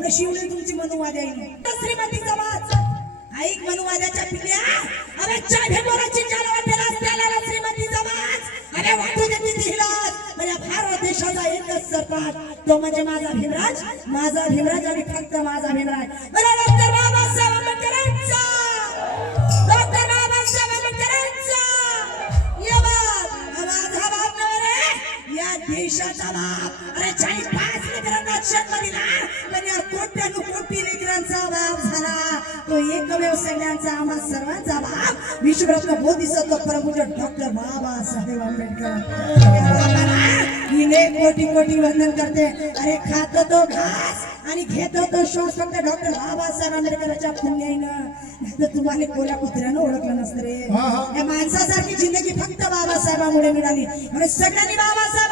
एवढं शिवली तुमची मनुवाद्याने श्रीमती समाज ऐक मनुवाद्याच्या पिल्या अरे चाय भेटवराची चालवा फेरास त्याला श्रीमती समाज अरे वाटू दे किती हिलास म्हणजे भारत देशाचा एकच सरकार तो म्हणजे माझा भीमराज आणि फक्त माझा भीमराज मला डॉक्टर बाबासाहेब आंबेडकरांचा डॉक्टर बाबासाहेब आंबेडकरांचा या बाप माझा बाप नवरे या देशाचा बाप अरे 45 लेकरांना जन्म दिला पण या कोट्यानुकोटी लेकरांचा बाप झाला तो एकमेव सगळ्यांचा आम्हा सर्वांचा बाप विश्वरत्न बोधिसत्व परमपूज्य डॉक्टर बाबासाहेब आंबेडकर हिने कोटी कोटी वंदन करते अरे खातो तो घास आणि घेतो तो श्वास फक्त डॉक्टर बाबासाहेब आंबेडकरांच्या पुण्याईनं नाहीतर तुम्हाला कोल्या कुत्र्यानं ओळखलं नसतं रे या माणसासारखी जिंदगी फक्त बाबासाहेबांमुळे मिळाली म्हणून सगळ्यांनी बाबासाहेब